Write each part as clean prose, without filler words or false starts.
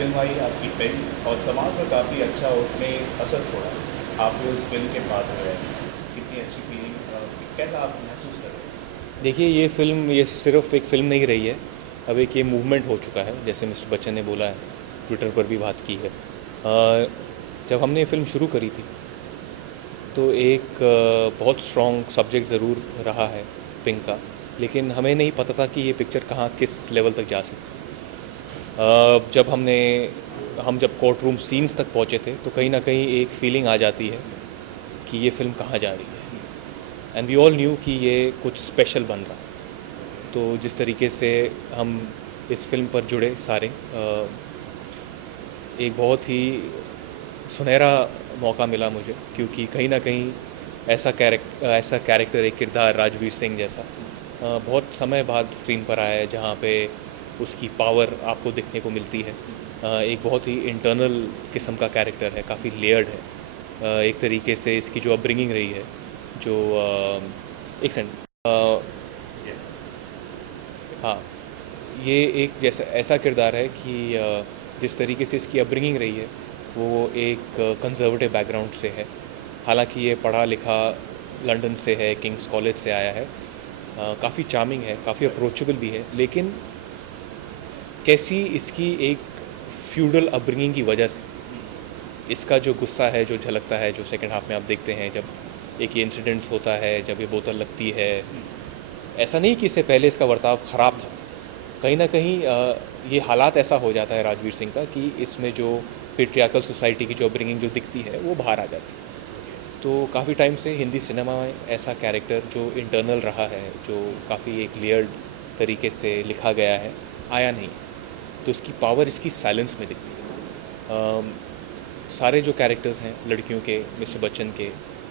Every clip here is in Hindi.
फिल्म आई आपकी फिल्म और समाज पर काफ़ी अच्छा उसमें असर छोड़ा। आपने उस फिल्म के बाद जो है कितनी अच्छी फीलिंग, कैसा आप महसूस कर रहे हैं? देखिए ये फ़िल्म ये सिर्फ एक फ़िल्म नहीं रही है, अब एक ये मूवमेंट हो चुका है, जैसे मिस्टर बच्चन ने बोला है, ट्विटर पर भी बात की है। जब हमने ये फ़िल्म शुरू करी थी तो एक बहुत स्ट्रॉन्ग सब्जेक्ट ज़रूर रहा है पिंक का, लेकिन हमें नहीं पता था कि ये पिक्चर कहाँ किस लेवल तक जा सकती है। हम जब कोर्ट रूम सीन्स तक पहुँचे थे तो कहीं ना कहीं एक फीलिंग आ जाती है कि ये फ़िल्म कहाँ जा रही है, एंड वी ऑल न्यू कि ये कुछ स्पेशल बन रहा है। तो जिस तरीके से हम इस फिल्म पर जुड़े सारे, एक बहुत ही सुनहरा मौका मिला मुझे, क्योंकि कहीं ना कहीं ऐसा कैरेक्टर, एक किरदार राजवीर सिंह जैसा बहुत समय बाद स्क्रीन पर आया है, जहाँ पे उसकी पावर आपको देखने को मिलती है। एक बहुत ही इंटरनल किस्म का कैरेक्टर है, काफ़ी लेयर्ड है। एक तरीके से इसकी जो अपब्रिंगिंग रही है, जो एक सेकंड, हाँ, ये एक जैसा ऐसा किरदार है कि जिस तरीके से इसकी अपब्रिंगिंग रही है वो एक कंजर्वेटिव बैकग्राउंड से है। हालांकि ये पढ़ा लिखा लंदन से है, किंग्स कॉलेज से आया है, काफ़ी चार्मिंग है, काफ़ी अप्रोचेबल भी है, लेकिन कैसी इसकी एक फ्यूडल अपब्रिंगिंग की वजह से इसका जो गुस्सा है, जो झलकता है, जो सेकंड हाफ में आप देखते हैं, जब एक ये इंसिडेंट्स होता है, जब ये बोतल लगती है, ऐसा नहीं कि इससे पहले इसका बर्ताव ख़राब था। कहीं ना कहीं ये हालात ऐसा हो जाता है राजवीर सिंह का कि इसमें जो पेट्रियार्कल सोसाइटी की जो अपब्रिंगिंग जो दिखती है वो बाहर आ जाती है। तो काफ़ी टाइम से हिंदी सिनेमा में ऐसा कैरेक्टर जो इंटरनल रहा है, जो काफ़ी एक लेयर्ड तरीके से लिखा गया है, आया नहीं। तो इसकी पावर इसकी साइलेंस में दिखती है। सारे जो कैरेक्टर्स हैं लड़कियों के, मिस्टर बच्चन के,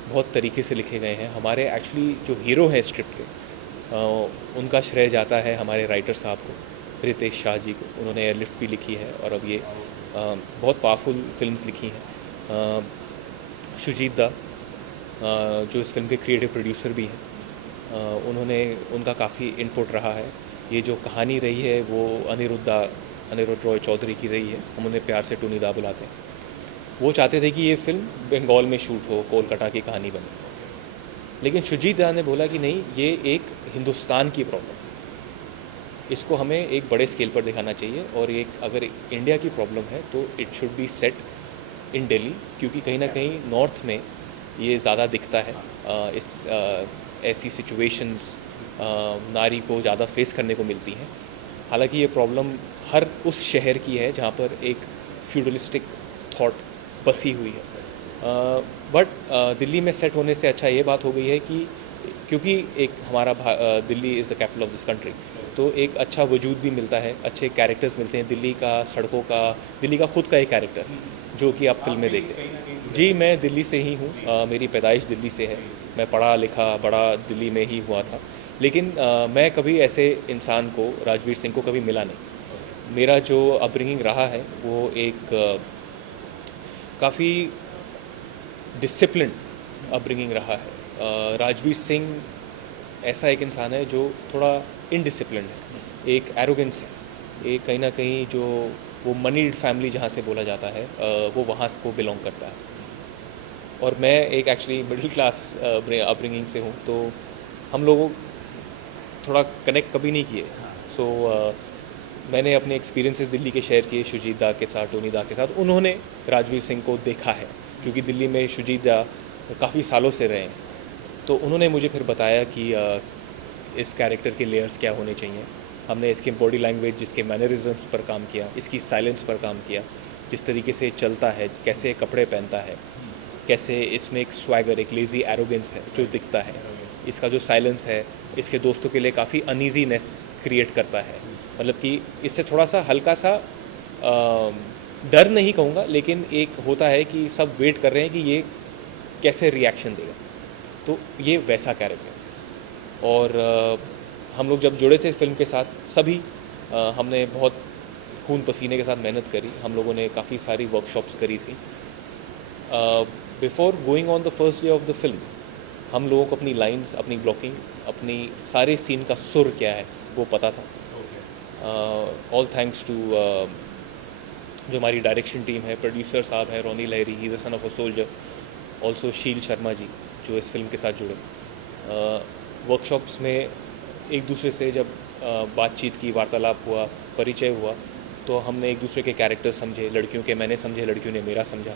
बहुत तरीके से लिखे गए हैं। हमारे एक्चुअली जो हीरो हैं स्क्रिप्ट के, उनका श्रेय जाता है हमारे राइटर साहब को, रितेश शाह जी को। उन्होंने एयरलिफ्ट भी लिखी है और अब ये बहुत पावरफुल फिल्म्स लिखी हैं। शुजीत दा, जो इस फिल्म के क्रिएटिव प्रोड्यूसर भी हैं, उनका काफ़ी इनपुट रहा है। ये जो कहानी रही है वो अनिरुद्ध रॉय चौधरी की रही है। हम उन्हें प्यार से टूनी दा बुलाते हैं। वो चाहते थे कि ये फिल्म बंगाल में शूट हो, कोलकाता की कहानी बने, लेकिन शुजीत दा ने बोला कि नहीं, ये एक हिंदुस्तान की प्रॉब्लम, इसको हमें एक बड़े स्केल पर दिखाना चाहिए, और एक अगर इंडिया की प्रॉब्लम है तो इट शुड बी सेट इन दिल्ली, क्योंकि कहीं ना कहीं नॉर्थ में ये ज़्यादा दिखता है। ऐसी सिचुएशंस नारी को ज़्यादा फेस करने को मिलती हैं। हालांकि ये प्रॉब्लम हर उस शहर की है जहाँ पर एक फ्यूडलिस्टिक थॉट बसी हुई है। बट दिल्ली में सेट होने से अच्छा ये बात हो गई है कि क्योंकि एक Delhi is the capital of this country, तो एक अच्छा वजूद भी मिलता है, अच्छे कैरेक्टर्स मिलते हैं दिल्ली का, सड़कों का, दिल्ली का खुद का एक कैरेक्टर जो कि आप फिल्म में देखते हैं। जी, मैं दिल्ली से ही हूँ, मेरी पैदाइश दिल्ली से है, मैं पढ़ा लिखा बड़ा दिल्ली में ही हुआ था, लेकिन मैं कभी ऐसे इंसान को, राजवीर सिंह को, कभी मिला नहीं। मेरा जो अपब्रिंगिंग रहा है वो एक काफ़ी डिसिप्लिन अपब्रिंगिंग रहा है। राजवीर सिंह ऐसा एक इंसान है जो थोड़ा इनडिसिप्लिन है, एक एरोगेंस है, एक कहीं ना कहीं जो वो मनीड फैमिली जहाँ से बोला जाता है, वो वहाँ को बिलोंग करता है। और मैं एक एक्चुअली मिडिल क्लास अपब्रिंगिंग से हूँ, तो हम लोगों थोड़ा कनेक्ट कभी नहीं किए। सो मैंने अपने एक्सपीरियंसेस दिल्ली के शेयर किए शुजीत दा के साथ, टोनी दा के साथ। उन्होंने राजवीर सिंह को देखा है, क्योंकि दिल्ली में शुजीत दा काफ़ी सालों से रहे हैं, तो उन्होंने मुझे फिर बताया कि इस कैरेक्टर के लेयर्स क्या होने चाहिए। हमने इसके बॉडी लैंग्वेज, जिसके मैनरिज्म्स पर काम किया, इसकी साइलेंस पर काम किया, जिस तरीके से चलता है, कैसे कपड़े पहनता है, कैसे इसमें एक स्वैगर, एक लेज़ी एरोगेंस है जो दिखता है। इसका जो साइलेंस है इसके दोस्तों के लिए काफ़ी अनईजीनेस क्रिएट करता है। मतलब कि इससे थोड़ा सा हल्का सा डर नहीं कहूँगा, लेकिन एक होता है कि सब वेट कर रहे हैं कि ये कैसे रिएक्शन देगा। तो ये वैसा कैरेक्टर। और हम लोग जब जुड़े थे फिल्म के साथ, सभी हमने बहुत खून पसीने के साथ मेहनत करी। हम लोगों ने काफ़ी सारी वर्कशॉप्स करी थी। Before going on the first day of the film, हम लोगों को अपनी लाइंस, अपनी ब्लॉकिंग, अपनी सारे सीन का सुर क्या है वो पता था। ऑल थैंक्स टू जो हमारी डायरेक्शन टीम है, प्रोड्यूसर साहब हैं Ronnie Lahiri, he is a son of a soldier, also Sheel Sharma जी जो इस फिल्म के साथ जुड़े। वर्कशॉप्स में एक दूसरे से जब बातचीत की, वार्तालाप हुआ, परिचय हुआ, तो हमने एक दूसरे के कैरेक्टर समझे, लड़कियों के मैंने समझे, लड़कियों ने मेरा समझा।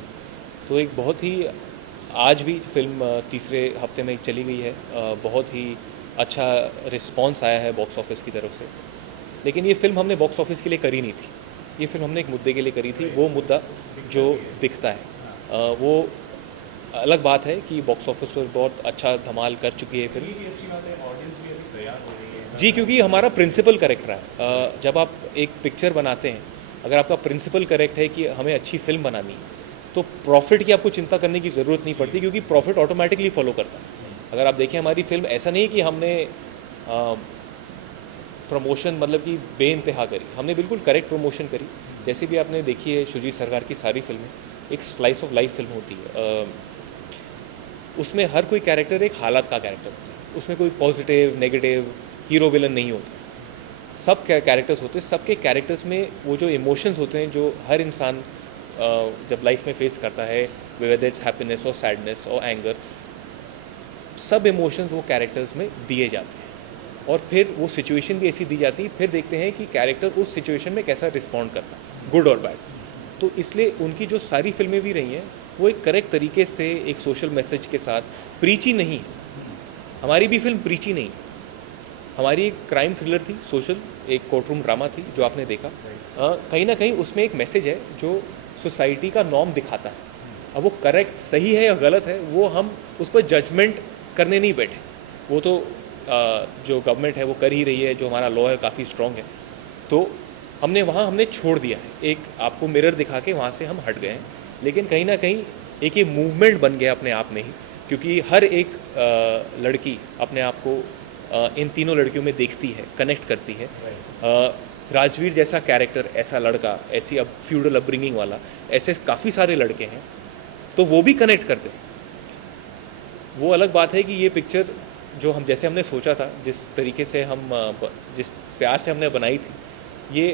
तो एक बहुत ही, आज भी फिल्म तीसरे हफ्ते में चली गई है, बहुत ही अच्छा रिस्पॉन्स आया है बॉक्स ऑफिस की तरफ से। लेकिन ये फिल्म हमने बॉक्स ऑफिस के लिए करी नहीं थी, ये फिल्म हमने एक मुद्दे के लिए करी थी, वो मुद्दा जो दिखता है। वो अलग बात है कि बॉक्स ऑफिस पर बहुत अच्छा धमाल कर चुकी है फिल्म। ये भी अच्छी बात है, ऑडियंस भी अभी तैयार हो रही है जी, क्योंकि हमारा प्रिंसिपल करेक्ट रहा है। जब आप एक पिक्चर बनाते हैं, अगर आपका प्रिंसिपल करेक्ट है कि हमें अच्छी फिल्म बनानी है, तो प्रॉफिट की आपको चिंता करने की ज़रूरत नहीं पड़ती, क्योंकि प्रॉफिट ऑटोमेटिकली फॉलो करता है। अगर आप देखें हमारी फिल्म, ऐसा नहीं कि हमने प्रमोशन मतलब कि बेइंतहा करी, हमने बिल्कुल करेक्ट प्रमोशन करी। जैसे भी आपने देखी है सुजीत सरकार की सारी फिल्में एक स्लाइस ऑफ लाइफ फिल्म होती है, उसमें हर कोई कैरेक्टर एक हालात का कैरेक्टर होता है, उसमें कोई पॉजिटिव नेगेटिव हीरो विलन नहीं होता। सब कैरेक्टर्स होते हैं, सबके कैरेक्टर्स में वो जो इमोशंस होते हैं जो हर इंसान जब लाइफ में फेस करता है, वेदर इट्स हैप्पीनेस और सैडनेस और एंगर, सब इमोशंस वो कैरेक्टर्स में दिए जाते हैं और फिर वो सिचुएशन भी ऐसी दी जाती है, फिर देखते हैं कि कैरेक्टर उस सिचुएशन में कैसा रिस्पॉन्ड करता है, गुड और बैड। तो इसलिए उनकी जो सारी फिल्में भी रही हैं वो एक करेक्ट तरीके से एक सोशल मैसेज के साथ, प्रीची नहीं। हमारी भी फिल्म प्रीची नहीं, हमारी एक क्राइम थ्रिलर थी, सोशल, एक कोर्टरूम ड्रामा थी जो आपने देखा। कहीं ना कहीं उसमें एक मैसेज है जो सोसाइटी का नॉर्म दिखाता है। अब वो करेक्ट सही है या गलत है, वो हम उस पर जजमेंट करने नहीं बैठे। वो तो जो गवर्नमेंट है वो कर ही रही है, जो हमारा लॉ है काफ़ी स्ट्रॉन्ग है, तो हमने छोड़ दिया है, एक आपको मिरर दिखा के वहाँ से हम हट गए हैं। लेकिन कहीं ना कहीं एक ये मूवमेंट बन गया अपने आप में ही, क्योंकि हर एक लड़की अपने आप को इन तीनों लड़कियों में देखती है, कनेक्ट करती है। राजवीर जैसा कैरेक्टर, ऐसा लड़का, ऐसी अब फ्यूडल अपब्रिंगिंग वाला, ऐसे काफ़ी सारे लड़के हैं, तो वो भी कनेक्ट करते हैं। वो अलग बात है कि ये पिक्चर जो हम, जैसे हमने सोचा था, जिस तरीके से हम जिस प्यार से हमने बनाई थी, ये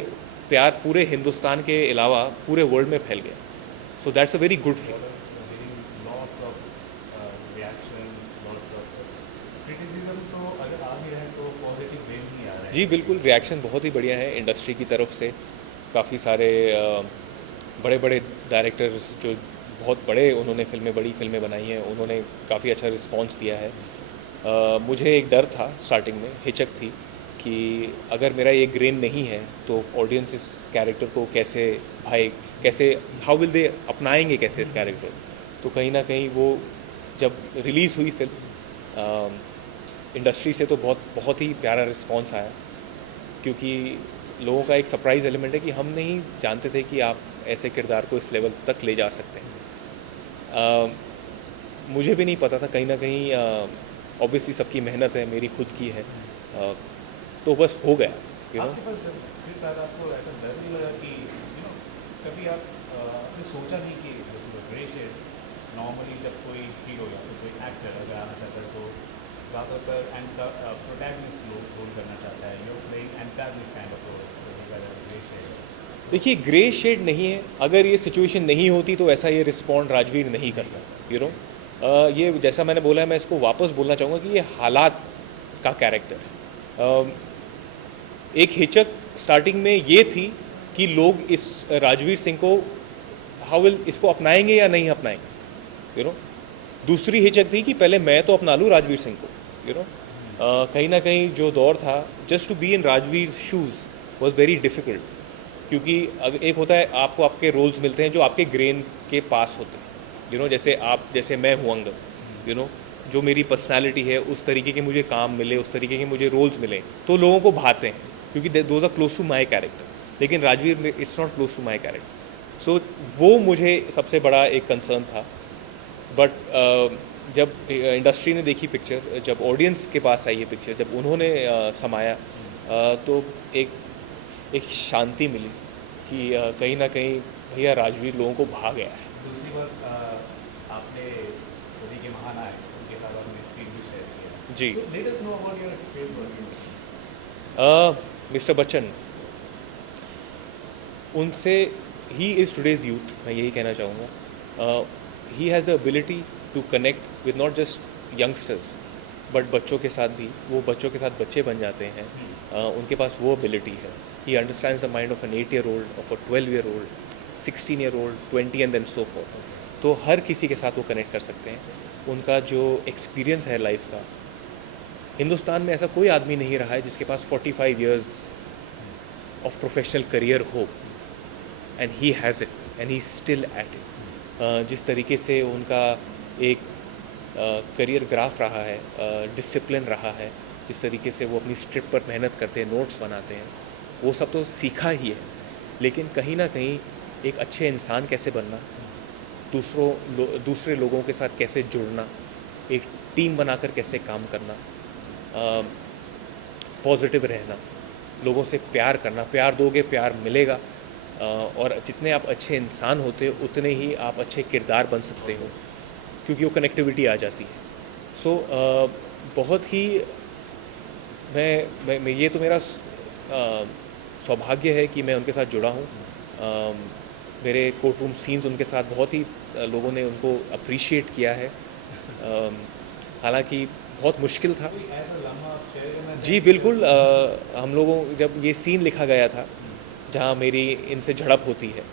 प्यार पूरे हिंदुस्तान के अलावा पूरे वर्ल्ड में फैल गया। So that's a very good thing. Lots of reactions, lots of criticism, तो अगर आ भी रहे हैं तो पॉजिटिव वे में ही आ रहे हैं। जी बिल्कुल, रिएक्शन बहुत ही बढ़िया है इंडस्ट्री की तरफ से। काफ़ी सारे बड़े बड़े डायरेक्टर्स जो बहुत बड़े, उन्होंने बड़ी फिल्में बनाई हैं, उन्होंने काफ़ी अच्छा रिस्पॉन्स दिया है। मुझे एक डर था स्टार्टिंग में, हिचक थी कि अगर मेरा ये ग्रेन नहीं है तो ऑडियंस इस कैरेक्टर को कैसे हाउ विल दे अपनाएंगे कैसे इस कैरेक्टर। तो कहीं ना कहीं वो जब रिलीज़ हुई फिल्म, इंडस्ट्री से तो बहुत ही प्यारा रिस्पॉन्स आया, क्योंकि लोगों का एक सरप्राइज़ एलिमेंट है कि हम नहीं जानते थे कि आप ऐसे किरदार को इस लेवल तक ले जा सकते हैं। मुझे भी नहीं पता था, कहीं ना कहीं ऑब्वियसली सबकी मेहनत है, मेरी खुद की है, तो बस हो गया। आपके पास जब स्क्रिप्ट आया, आपको ऐसा डर नहीं लगा कि कभी आपने सोचा नहीं कि this is a grey shade? Normally जब कोई हीरो या तो कोई एक्टर अगर आना चाहता है तो ज़्यादातर प्रोटैगनिस्ट रोल करना चाहता है, you playing antagonist kind of role, grey shade. देखिए, ग्रे शेड नहीं है। अगर ये सिचुएशन नहीं होती तो ऐसा ये रिस्पॉन्ड राजवीर नहीं करता, ये जैसा मैंने बोला है, मैं इसको वापस बोलना चाहूँगा कि ये हालात का कैरेक्टर है। एक हिचक स्टार्टिंग में ये थी कि लोग इस राजवीर सिंह को इसको अपनाएंगे या नहीं अपनाएंगे, दूसरी हिचक थी कि पहले मैं तो अपना लूँ राजवीर सिंह को, कहीं ना कहीं जो दौर था, just to be in Rajveer shoes was very difficult, क्योंकि एक होता है आपको आपके रोल्स मिलते हैं जो आपके ग्रेन के पास होते हैं, जैसे मैं हूँ अंगद, जो मेरी पर्सनालिटी है, उस तरीके के मुझे काम मिले, उस तरीके के मुझे रोल्स मिले तो लोगों को भाते हैं, क्योंकि those are close to my character. लेकिन राजवीर में it's not close to my character, so वो मुझे सबसे बड़ा एक कंसर्न था। बट जब इंडस्ट्री ने देखी पिक्चर, जब ऑडियंस के पास आई ये पिक्चर, जब उन्होंने समाया, तो एक शांति मिली कि कहीं ना कहीं भैया राजवीर लोगों को भा गया है। दूसरी बात, आपने सदी के महान आए, उनके साथ आपने स्क्रीन भी शेयर किया जी। So, let us know about your experience working with them. Mister Bachchan, उनसे ही इज़ टुडेज़ यूथ, मैं यही कहना चाहूँगा. He has the ability to connect with not just youngsters but बच्चों के साथ भी. वो बच्चों के साथ बच्चे बन जाते हैं. उनके पास वो एबिलिटी है. He understands the mind of an 8-year-old, of a 12-year-old, 16-year-old, 20 and then so forth. तो हर किसी के साथ वो कनेक्ट कर सकते हैं. उनका जो एक्सपीरियंस है लाइफ का, हिंदुस्तान में ऐसा कोई आदमी नहीं रहा है जिसके पास 45 years ऑफ प्रोफेशनल करियर हो, and he has it and he still at it. जिस तरीके से उनका एक करियर ग्राफ रहा है, डिसिप्लिन रहा है, जिस तरीके से वो अपनी स्क्रिप्ट पर मेहनत करते हैं, नोट्स बनाते हैं, वो सब तो सीखा ही है. लेकिन कहीं ना कहीं एक अच्छे इंसान कैसे बनना, दूसरे लोगों के साथ कैसे जुड़ना, एक टीम बनाकर कैसे काम करना, पॉजिटिव रहना, लोगों से प्यार करना. प्यार दोगे प्यार मिलेगा. और जितने आप अच्छे इंसान होते हो उतने ही आप अच्छे किरदार बन सकते हो, क्योंकि वो कनेक्टिविटी आ जाती है. सो बहुत ही मैं ये तो मेरा सौभाग्य है कि मैं उनके साथ जुड़ा हूँ. मेरे कोर्ट रूम सीन्स उनके साथ बहुत ही लोगों ने उनको अप्रिशिएट किया है. हालांकि बहुत मुश्किल था. कोई ऐसा लम्हा आप शेयर करना जी चाहेंगे? बिल्कुल. हम लोगों जब ये सीन लिखा गया था जहाँ मेरी इनसे झड़प होती है,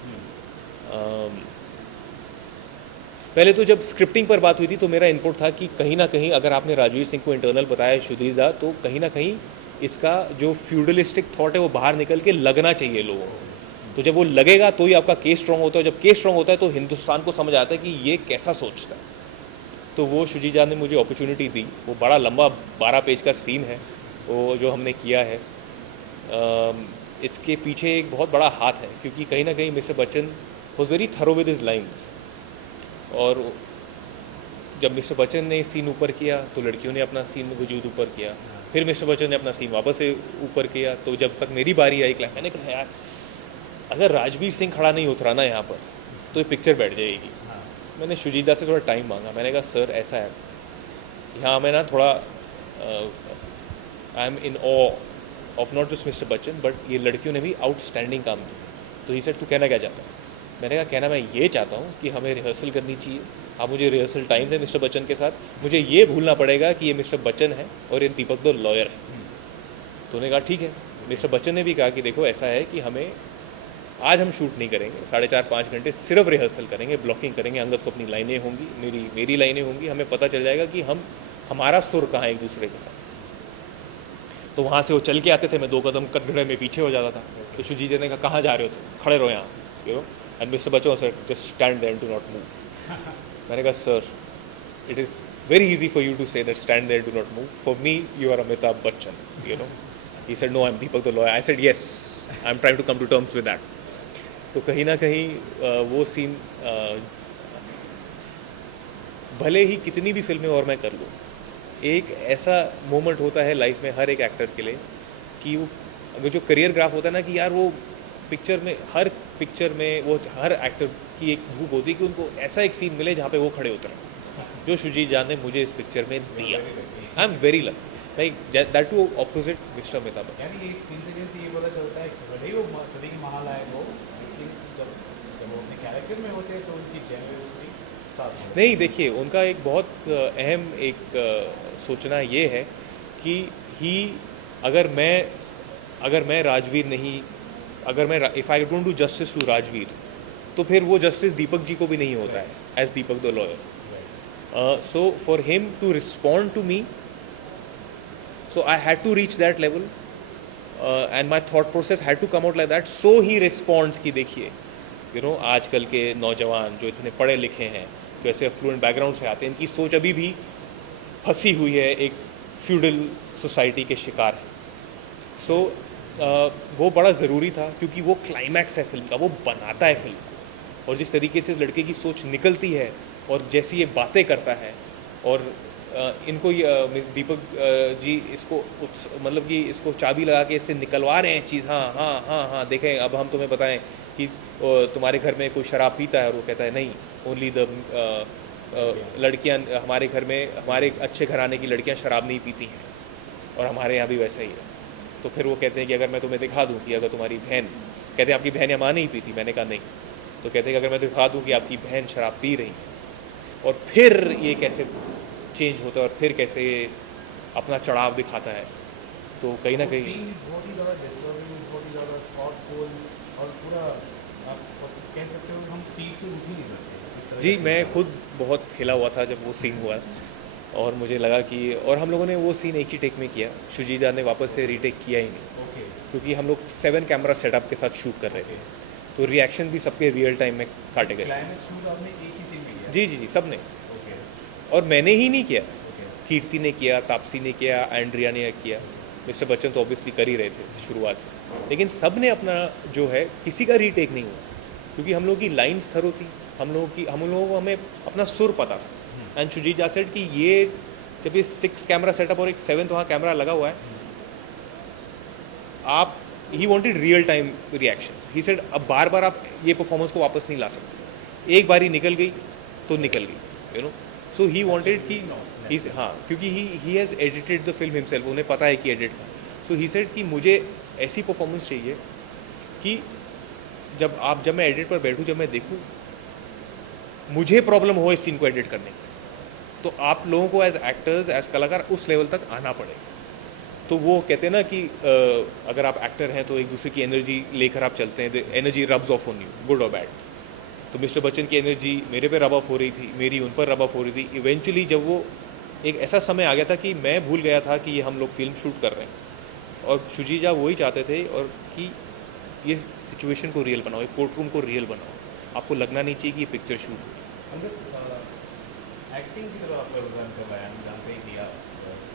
पहले तो जब स्क्रिप्टिंग पर बात हुई थी तो मेरा इनपुट था कि कहीं ना कहीं अगर आपने राजवीर सिंह को इंटरनल बताया सुधीर दा, तो कहीं ना कहीं इसका जो फ्यूडलिस्टिक थॉट है वो बाहर निकल के लगना चाहिए लोगों को. तो जब वो लगेगा तो ही आपका केस स्ट्रॉन्ग होता है. जब केस स्ट्रॉन्ग होता है तो हिंदुस्तान को समझ आता है कि ये कैसा सोचता है. तो वो सुजीत दा ने मुझे अपॉर्चुनिटी दी. वो बड़ा लंबा 12 पेज का सीन है वो जो हमने किया है. इसके पीछे एक बहुत बड़ा हाथ है, क्योंकि कहीं ना कहीं mister Bachchan was very thorough with his lines. और जब मिस्टर बच्चन ने सीन ऊपर किया तो लड़कियों ने अपना सीन वजूद ऊपर किया. फिर मिस्टर बच्चन ने अपना सीन वापस से ऊपर किया. तो जब तक मेरी बारी आई क्लास, मैंने कहा यार अगर राजवीर सिंह खड़ा नहीं उतरा ना यहाँ पर तो ये पिक्चर बैठ जाएगी. मैंने सुजीत दा से थोड़ा टाइम मांगा. मैंने कहा सर ऐसा है, यहाँ मैं ना थोड़ा I am in awe of not just Mister Bachchan but ये लड़कियों ने भी आउटस्टैंडिंग काम किया. तो ही सेड तू कहना क्या चाहता है? मैंने कहा कहना मैं ये चाहता हूँ कि हमें रिहर्सल करनी चाहिए. आप मुझे रिहर्सल टाइम है मिस्टर बच्चन के साथ, मुझे ये भूलना पड़ेगा कि ये मिस्टर बच्चन है और ये दीपक द लॉयर है. तो उन्होंने कहा ठीक है. मिस्टर बच्चन ने भी कहा कि देखो ऐसा है कि हमें आज हम शूट नहीं करेंगे, 4.5-5 घंटे सिर्फ रिहर्सल करेंगे, ब्लॉकिंग करेंगे. अंगद को अपनी लाइनें होंगी, मेरी लाइनें होंगी. हमें पता चल जाएगा कि हमारा सुर कहाँ है एक दूसरे के साथ. तो वहाँ से वो चल के आते थे, मैं 2 कदम कटघरे में पीछे हो जाता था. तो सुजीत जी ने कहा कहाँ जा रहे हो तुम, खड़े रहो यहाँ, you know. And Mister Bachchan sir just stand there do not move. मैंने कहा sir it is very easy for you to say that stand there do not move. For me you are Amitabh Bachchan, you know. He said no I am Deepak the lawyer. I said yes I am trying to come to terms with that. तो कहीं ना कहीं वो सीन भले ही कितनी भी फिल्में और मैं कर लूँ, एक ऐसा मोमेंट होता है लाइफ में हर एक एक्टर के लिए कि वो अगर जो करियर ग्राफ होता है ना कि यार वो हर पिक्चर में वो हर एक्टर की एक भूख होती है कि उनको ऐसा एक सीन मिले जहाँ पे वो खड़े उतरें, जो सुजीत जान ने मुझे इस पिक्चर में दिया. I am very lucky. Like that to opposite Mister Amitabh Bachchan. यानी इस इंसिडेंट से ये पता चलता है कि भले ही वो सदी के महानायक हो, लेकिन जब वो अपने कैरेक्टर में होते हैं तो उनकी जेन्युइनिटी साथ में. नहीं देखिए, उनका एक बहुत अहम एक सोचना ये है कि अगर मैं राजवीर नहीं, अगर मैं if I don't do justice to Rajveer तो फिर वो जस्टिस दीपक जी को भी नहीं होता है as Deepak the lawyer. So for him to respond to me, so I had to reach that level and my thought process had to come out like that. So he responds कि देखिए you know आजकल के नौजवान जो इतने पढ़े लिखे हैं, जो ऐसे फ्लुएंट बैकग्राउंड से आते हैं, इनकी सोच अभी भी फंसी हुई है एक फ्यूडल सोसाइटी के शिकार है. सो वो बड़ा ज़रूरी था क्योंकि वो क्लाइमैक्स है फिल्म का, वो बनाता है फिल्म. और जिस तरीके से इस लड़के की सोच निकलती है और जैसी ये बातें करता है, और इनको दीपक जी इसको मतलब कि इसको चाबी लगा के इससे निकलवा रहे हैं चीज़. हाँ हाँ हाँ हाँ देखें अब हम तुम्हें बताएं कि तुम्हारे घर में कोई शराब पीता है, और वो कहता है नहीं, ओनली द लड़कियां हमारे घर में, हमारे अच्छे घराने की लड़कियां शराब नहीं पीती हैं, और हमारे यहाँ भी वैसा ही है. तो फिर वो कहते हैं कि अगर मैं तुम्हें दिखा दूँ कि अगर तुम्हारी बहन, कहते हैं आपकी बहन या माँ नहीं पीती. मैंने कहा नहीं, तो कहते हैं कि अगर मैं दिखा दूँ कि आपकी बहन शराब पी रही है और फिर ये कैसे चेंज होता है और फिर कैसे अपना चढ़ाव दिखाता है, तो कहीं ना कहीं सीन बहुत ही ज़्यादा डिस्टर्बिंग, बहुत ही ज़्यादा थॉटफुल, और पूरा आप कह सकते हो हम सीट से उठ ही नहीं सकते इस तरह जी, का मैं scene था। खुद बहुत हिला हुआ था जब वो सीन हुआ और मुझे लगा कि, और हम लोगों ने वो सीन एक ही टेक में किया, शुजीदा ने वापस से रीटेक किया ही नहीं, ओके क्योंकि हम लोग 7 कैमरा सेटअप के साथ शूट कर रहे थे, तो रिएक्शन भी सबके रियल टाइम में काटे गए। क्लाइमेक्स शूट आपने एक ही सीन में लिया? जी जी जी, सब ने, ओके और मैंने ही नहीं किया, ओके कीर्ति ने किया, तापसी ने किया, एंड्रिया ने किया, मिस्टर बच्चन तो ऑब्वियसली कर ही रहे थे शुरुआत से, लेकिन सब ने अपना जो है, किसी का रीटेक नहीं हुआ, क्योंकि हम लोगों की लाइन्स थरो थी, हम लोगों को हमें अपना सुर पता था। एंड शुजीदा सेड कि ये जब ये 6 कैमरा सेटअप और एक 7th वहाँ कैमरा लगा हुआ है, आप he wanted real time reaction, he said अब बार बार आप ये परफॉर्मेंस को वापस नहीं ला सकते, एक बारी निकल गई तो निकल गई, सो ही वॉन्टेड कि हाँ, क्योंकि he has edited the film himself, उन्हें पता है कि एडिट का, सो ही सेड कि मुझे ऐसी परफॉर्मेंस चाहिए कि जब मैं एडिट पर बैठूँ, जब मैं देखूँ, मुझे प्रॉब्लम हो इस सीन को एडिट करने की, तो आप लोगों को एज एक्टर्स, एज कलाकार उस लेवल तक आना पड़ेगा। तो वो कहते हैं ना कि अगर आप एक्टर हैं तो एक दूसरे की एनर्जी लेकर आप चलते हैं, the energy rubs of on you, good और बैड। तो मिस्टर बच्चन की एनर्जी मेरे पे रब ऑफ हो रही थी, मेरी उन पर रब ऑफ हो रही थी। इवेंचुअली जब वो एक ऐसा समय आ गया था कि मैं भूल गया था कि ये हम लोग फिल्म शूट कर रहे हैं, और शुजीजा वही चाहते थे, और कि ये सिचुएशन को रियल बनाओ, कोर्ट रूम को रियल बनाओ, आपको लगना नहीं चाहिए कि ये पिक्चर शूट हुई। अंदर एक्टिंग की तरफ आपका रुझान कब आया? हम जानते हैं कि आप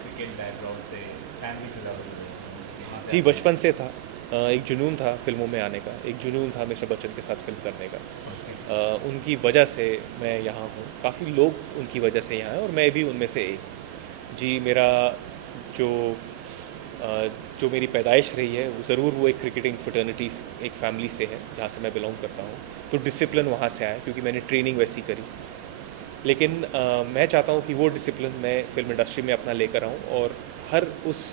क्रिकेट बैकग्राउंड से, फैमिली से ज़्यादा जुड़े हैं, कहाँ से जी, आते हैं? बचपन से था, एक जुनून था फिल्मों में आने का, एक जुनून था मिस्टर बच्चन के साथ फिल्म करने का। Okay. उनकी वजह से मैं यहाँ हूँ, काफ़ी लोग उनकी वजह से यहाँ हैं, और मैं भी उनमें से एक। जी, मेरा जो जो मेरी पैदाइश रही है, वो ज़रूर वो एक क्रिकेटिंग फ्रेटर्निटी, एक फैमिली से है जहाँ से मैं बिलोंग करता हूँ, तो डिसिप्लिन वहाँ से आया, क्योंकि मैंने ट्रेनिंग वैसी करी। लेकिन मैं चाहता हूँ कि वो डिसिप्लिन मैं फिल्म इंडस्ट्री में अपना लेकर आऊँ, और हर उस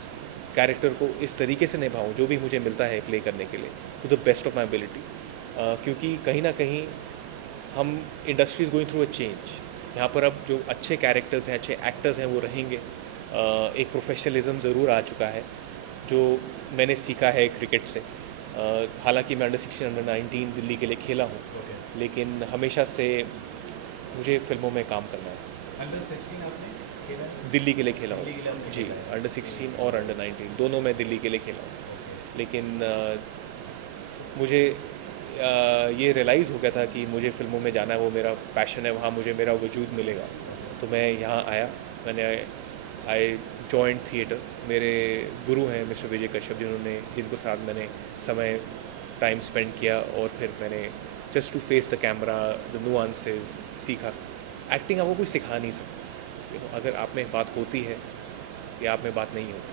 कैरेक्टर को इस तरीके से निभाऊँ जो भी मुझे मिलता है प्ले करने के लिए, to the best of my ability. क्योंकि कहीं ना कहीं हम industry is going through a change, यहाँ पर अब जो अच्छे कैरेक्टर्स हैं, अच्छे एक्टर्स हैं, वो रहेंगे। एक प्रोफेशनलिज्म ज़रूर आ चुका है जो मैंने सीखा है क्रिकेट से। हालांकि मैं अंडर 16 अंडर 19 दिल्ली के लिए खेला हूँ, Okay. लेकिन हमेशा से मुझे फिल्मों में काम करना था। अंडर 16 आपने खेला है? दिल्ली के लिए खेला हूँ दिल्ली के लिए आपने जी, खेला है। अंडर 16 और अंडर 19 दोनों में दिल्ली के लिए खेला हूँ। लेकिन मुझे ये रियलाइज़ हो गया था कि मुझे फ़िल्मों में जाना है, वो मेरा पैशन है, वहाँ मुझे मेरा वजूद मिलेगा। तो मैं यहाँ आया, मैंने आई जॉइंट थिएटर। मेरे गुरु हैं मिस्टर विजय कश्यप, जिनको साथ मैंने समय टाइम स्पेंड किया, और फिर मैंने just to face the camera, the nuances सीखा। एक्टिंग आपको कुछ सिखा नहीं सकता, अगर आप में बात होती है या आप में बात नहीं होती,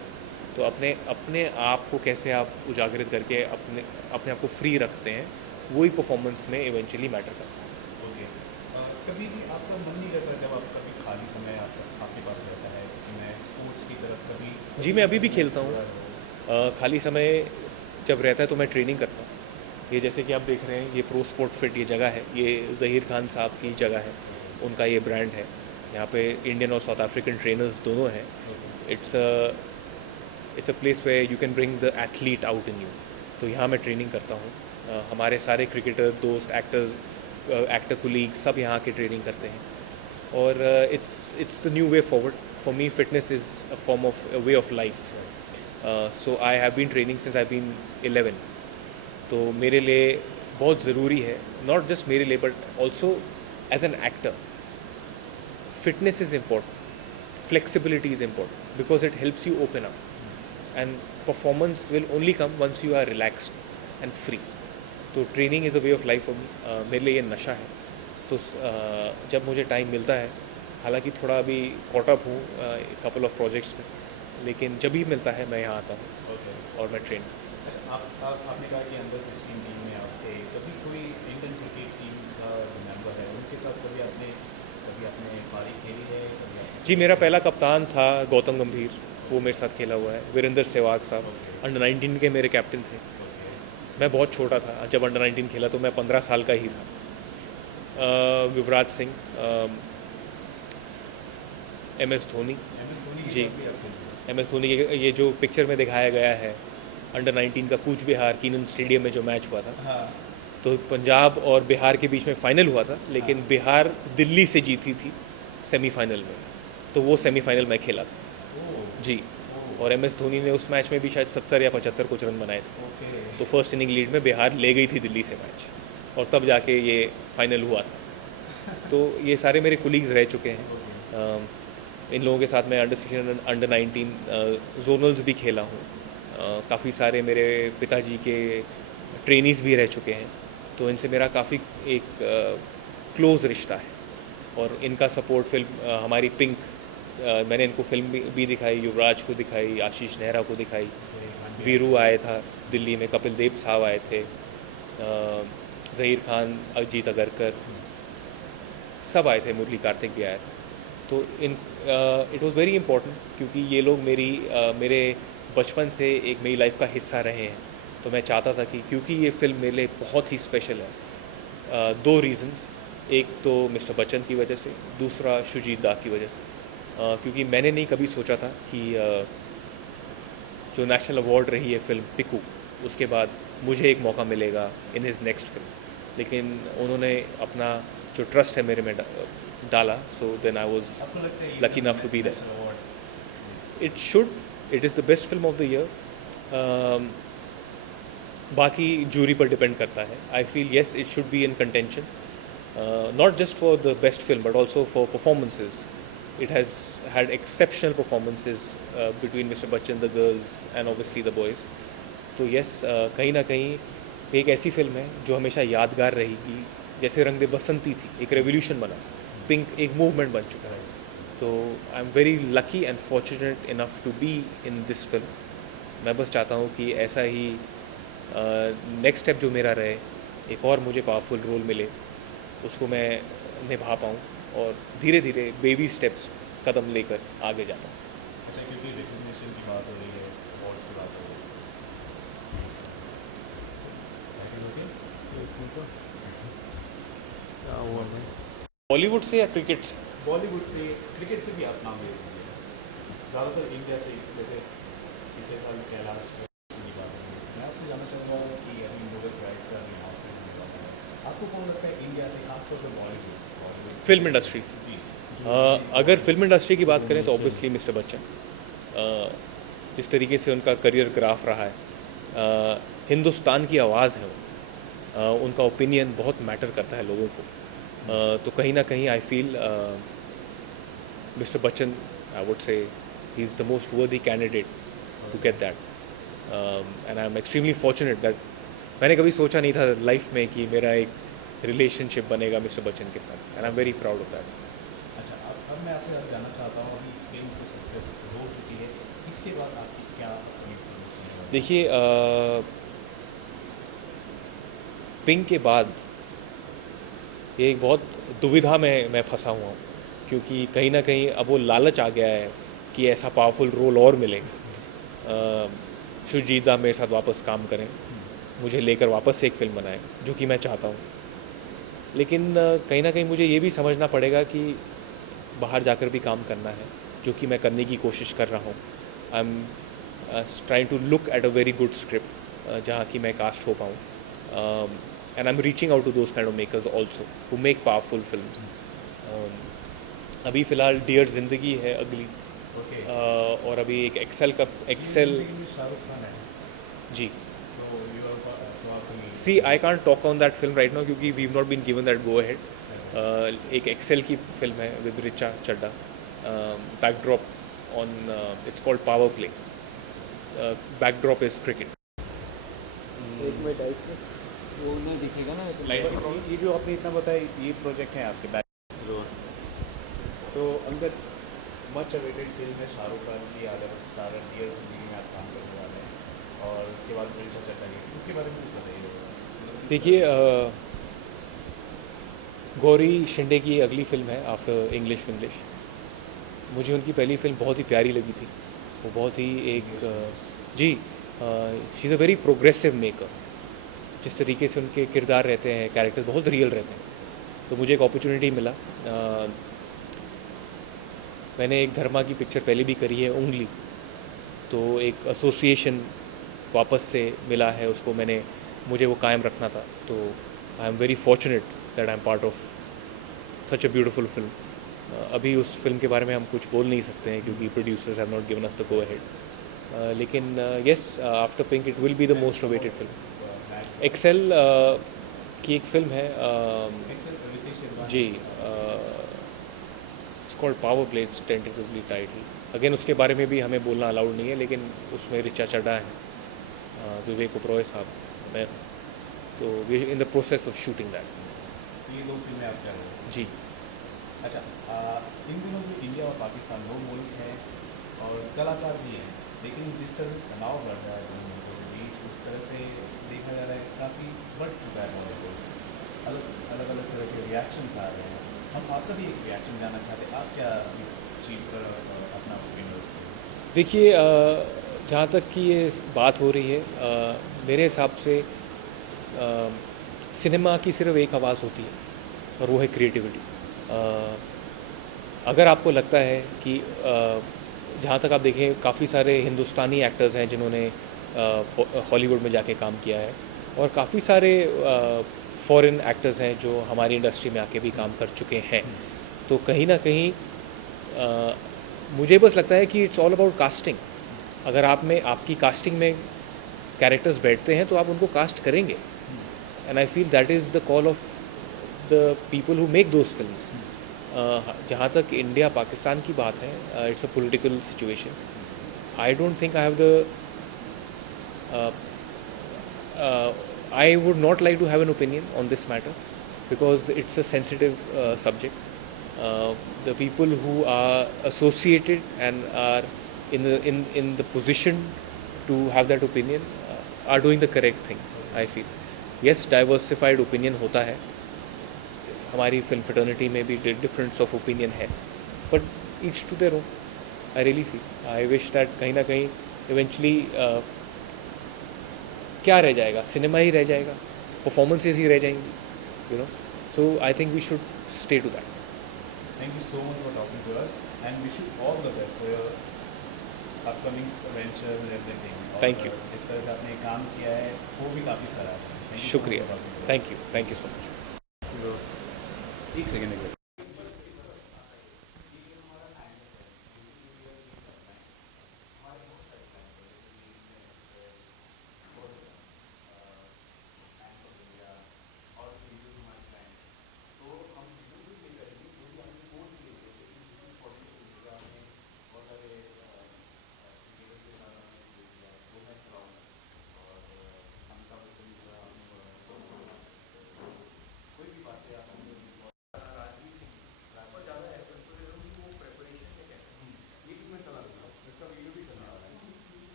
तो अपने आप को कैसे आप उजागरित करके अपने आप को फ्री रखते हैं, वही परफॉर्मेंस में इवेंचुअली मैटर करता है। ओके। कभी भी आपका मन नहीं करता जब आप कभी खाली समय आपके पास रहता है कि मैं स्पोर्ट्स की तरफ कभी? जी, मैं अभी भी खेलता हूँ। खाली समय जब रहता है तो मैं ट्रेनिंग करता हूँ। ये जैसे कि आप देख रहे हैं, ये प्रो स्पोर्ट फिट ये जगह है, ये ज़हीर खान साहब की जगह है, उनका ये ब्रांड है। यहाँ पे इंडियन और साउथ अफ्रीकन ट्रेनर्स दोनों हैं। It's a place way you can bring the athlete out in you. तो यहाँ मैं ट्रेनिंग करता हूँ। हमारे सारे क्रिकेटर दोस्त, एक्टर कोलीग सब यहाँ के ट्रेनिंग करते हैं, और it's the new way forward for me. Fitness is a form of a way of life. So I have been training since I been 11। तो मेरे लिए बहुत ज़रूरी है, नॉट जस्ट मेरे लिए but also as an actor, fitness is important, flexibility is important because it helps you open up, and performance will only come once you are relaxed and free. तो training is a way of life for me. मेरे लिए ये नशा है। तो जब मुझे टाइम मिलता है, हालांकि थोड़ा अभी कॉट अप हूँ कपल ऑफ प्रोजेक्ट्स में, लेकिन जब भी मिलता है मैं यहाँ आता हूँ ओके। और मैं ट्रेन। अच्छा, आपने कहा कि अंडर 16 टीम में आप थे, कभी कोई इंडियन क्रिकेट टीम का जो मेंबर है उनके साथ कभी आपने पारी खेली है? कभी आपने? जी, मेरा पहला कप्तान था गौतम गंभीर, वो मेरे साथ खेला हुआ है। वीरेंद्र सहवाग साहब Okay. अंडर 19 के मेरे कैप्टन थे। ओके। मैं बहुत छोटा था जब अंडर 19 खेला, तो मैं 15 साल का ही था। युवराज सिंह, MS धोनी। की जी। भी आप खेलते MS धोनी के ये जो पिक्चर में दिखाया गया है अंडर 19 का कूच बिहार कीनन स्टेडियम में जो मैच हुआ था, हैं? हाँ, तो पंजाब और बिहार के बीच में फाइनल हुआ था, लेकिन हाँ। बिहार दिल्ली से जीती थी सेमीफाइनल में, तो वो सेमीफाइनल मैं खेला था। ओह, जी। ओह, और MS धोनी ने उस मैच में भी शायद 70 या 75 कुछ रन बनाए थे। ओके। तो फर्स्ट इनिंग लीड में बिहार ले गई थी दिल्ली से मैच, और तब जाके ये फाइनल हुआ था। तो ये सारे मेरे कुलीग्स रह चुके हैं। इन लोगों के साथ मैं अंडर 16 अंडर 19 जोनल्स भी खेला हूँ। काफ़ी सारे मेरे पिताजी के ट्रेनीज़ भी रह चुके हैं, तो इनसे मेरा काफ़ी एक क्लोज़ रिश्ता है। और इनका सपोर्ट फिल्म हमारी पिंक, मैंने इनको फिल्म भी दिखाई, युवराज को दिखाई, आशीष नेहरा को दिखाई, वीरू आया था दिल्ली में, कपिल देव साहब आए थे, ज़हीर खान, अजीत अगरकर, सब आए थे, मुरली कार्तिक भी आया था। तो इट वाज वेरी इंपॉर्टेंट, क्योंकि ये लोग मेरे बचपन से एक मेरी लाइफ का हिस्सा रहे हैं। तो मैं चाहता था कि, क्योंकि ये फिल्म मेरे लिए बहुत ही स्पेशल है, दो रीज़न्स। एक तो मिस्टर बच्चन की वजह से, दूसरा शुजीत दा की वजह से। क्योंकि मैंने नहीं कभी सोचा था कि जो नेशनल अवार्ड रही है फिल्म पिकू, उसके बाद मुझे एक मौका मिलेगा इन हिज नेक्स्ट फिल्म, लेकिन उन्होंने अपना जो ट्रस्ट है मेरे में डाला, सो देन आई वाज आपको लगता है ये lucky enough to be there. National award? It is the best film of the year. बाकी जूरी पर डिपेंड करता है। I feel yes it should be in contention, not just for the best film but also for performances. It has had exceptional performances between Mr. Bachchan, the girls and obviously the boys. तो yes, कहीं ना कहीं एक ऐसी फिल्म है जो हमेशा यादगार रहेगी। जैसे रंग दे बसंती थी, एक रेवोल्यूशन बना, पिंक एक मूवमेंट बन चुका है। तो I am very lucky and fortunate enough to be in this film. मैं बस चाहता हूँ कि ऐसा ही नेक्स्ट स्टेप जो मेरा रहे, एक और मुझे पावरफुल रोल मिले, उसको मैं निभा पाऊँ और धीरे धीरे बेबी स्टेप्स कदम लेकर आगे जाता हूँ। अच्छा, क्योंकि रिकग्निशन की बात हो रही है, अवार्ड्स की बात हो रही है, बॉलीवुड से या क्रिकेट से? बॉलीवुड से, क्रिकेट से भी आप नाम ले लीजिए। ज़्यादातर इंडिया से, जैसे पिछले साल कैलाश की बात हो रही है। मैं आपसे जानना चाहूँगा कि अभी नोबेल प्राइज़ का अनाउंसमेंट होने वाला है, आपको कौन लगता है इंडिया से, खासतौर पर बॉलीवुड फिल्म इंडस्ट्री से? जी, अगर फिल्म इंडस्ट्री की बात करें तो ऑब्वियसली मिस्टर बच्चन। जिस तरीके से उनका करियर ग्राफ रहा है, हिंदुस्तान की आवाज़ है वो, उनका ओपिनियन बहुत मैटर करता है लोगों को। तो कहीं ना कहीं I feel mister Bachchan, I would say he is the most worthy candidate to get that, and I am extremely fortunate that मैंने कभी सोचा नहीं था लाइफ में कि मेरा एक रिलेशनशिप बनेगा मिस्टर बच्चन के साथ, and I am very proud of that. अच्छा, अब मैं आपसे जानना चाहता हूँ, अभी फिल्म तो सक्सेस हो चुकी है, इसके बाद आपकी क्या उम्मीद है? देखिए, पिंक के बाद ये एक बहुत दुविधा में मैं फंसा हुआ हूँ, क्योंकि कहीं ना कहीं अब वो लालच आ गया है कि ऐसा पावरफुल रोल और मिले, शुजीत दा मेरे साथ वापस काम करें, मुझे लेकर वापस से एक फ़िल्म बनाएं, जो कि मैं चाहता हूँ। लेकिन कहीं ना कहीं मुझे ये भी समझना पड़ेगा कि बाहर जाकर भी काम करना है, जो कि मैं करने की कोशिश कर रहा हूँ। I am trying to look at a very good script जहाँ की मैं कास्ट हो पाऊँ, and I am reaching out to those kind of makers also who make powerful films. अभी फ़िलहाल डियर ज़िंदगी है अगली, ओके, और अभी एक एक्सेल शाहरुख खान है, जी। तो यू आर तो आप see I can't talk on that film right now, क्योंकि we have not been given that go ahead. एक एक्सेल की फिल्म है with Richa Chadha, backdrop on, it's called power play, backdrop is cricket. एक मिनट ऐसे वो नहीं दिखेगा ना लाइट ये जो आपने इतना बताया, ये प्रोजेक्ट है आपके बैक, तो अंदर मच अवेटेड फिल्म है शाहरुख खान की, आदर स्टारर डियर ज़िंदगी में आप काम करने वाले हैं, और उसके बाद रिचा चड्डा की, उसके बारे में कुछ बताइए। देखिए, गौरी शिंदे की अगली फिल्म है आफ्टर इंग्लिश विंग्लिश। मुझे उनकी पहली फिल्म बहुत ही प्यारी लगी थी, वो बहुत ही एक जी, she is a very progressive maker. जिस तरीके से उनके किरदार रहते हैं, कैरेक्टर बहुत रियल रहते हैं, तो मुझे एक अपॉर्चुनिटी मिला। मैंने एक धर्मा की पिक्चर पहले भी करी है, उंगली, तो एक एसोसिएशन वापस से मिला है उसको, मुझे वो कायम रखना था। तो I am very fortunate that I am part of such a beautiful film. अभी उस फिल्म के बारे में हम कुछ बोल नहीं सकते हैं क्योंकि producers have not given us the go ahead, लेकिन yes, after Pink it will be the most awaited film. Excel की एक फिल्म है जी, it's called power play, it's tentatively title. Again उसके बारे में भी हमें बोलना अलाउड नहीं है, लेकिन उसमें ऋचा चड्ढा है, विवेक ओबरॉय साहब, मैं, तो we in the process of shooting that. ये दो फिल्में आप कर रहे हो जी। अच्छा, इन दिनों जो इंडिया और पाकिस्तान दो मुल्क हैं और कलाकार भी हैं, लेकिन जिस तरह से तनाव बढ़ रहा है दोनों मुल्कों के बीच, उस तरह से देखा जा रहा है काफ़ी बढ़ चुका है दोनों को, अलग अलग तरह के रिएक्शंस आ रहे हैं। हम आपका भी एक रिएक्शन जानना चाहते हैं, आप क्या इस चीज़ पर अपना ओपिनियन रखते हैं? देखिए, जहाँ तक कि ये बात हो रही है, मेरे हिसाब से सिनेमा की सिर्फ एक आवाज़ होती है और वो है क्रिएटिविटी। अगर आपको लगता है कि जहाँ तक आप देखें, काफ़ी सारे हिंदुस्तानी एक्टर्स हैं जिन्होंने हॉलीवुड में जाके काम किया है, और काफ़ी सारे फॉरेन एक्टर्स हैं जो हमारी इंडस्ट्री में आके भी काम कर चुके हैं। तो कहीं ना कहीं मुझे बस लगता है कि इट्स ऑल अबाउट कास्टिंग। अगर आप में आपकी कास्टिंग में कैरेक्टर्स बैठते हैं तो आप उनको कास्ट करेंगे, and I feel that is the call of the people who make those films. जहाँ तक इंडिया पाकिस्तान की बात है, it's a political situation. I don't think I have the I would not like to have an opinion on this matter because it's a sensitive subject. The people who are associated and are in the position to have that opinion are doing the correct thing, I feel. Yes, diversified opinion होता है, हमारी फिल्म फ्रेटर्निटी में भी डिफरेंस ऑफ ओपिनियन है, but each to their own. I really feel, I wish that कहीं ना कहीं इवेंचुअली क्या रह जाएगा, सिनेमा ही रह जाएगा, परफॉर्मेंसेज ही रह जाएंगी, you know. So I think we should stay to that. Thank you so much for talking to us and wish you all the best for your upcoming ventures and everything. Thank you. जिस तरह से आपने काम किया है वो भी काफ़ी सारा है। शुक्रिया, थैंक यू सो मच। एक सेकेंड।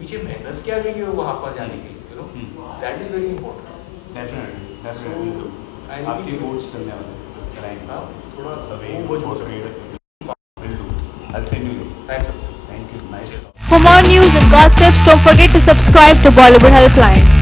पीछे मेहनत क्या लगी हो वहाँ पर जाने के लिए, you know, that is very important. Definitely आपकी बोर्ड्स चलने वाले हैं, थोड़ा thank you, nice. For more news and gossip, don't forget to subscribe to Bollywood Helpline.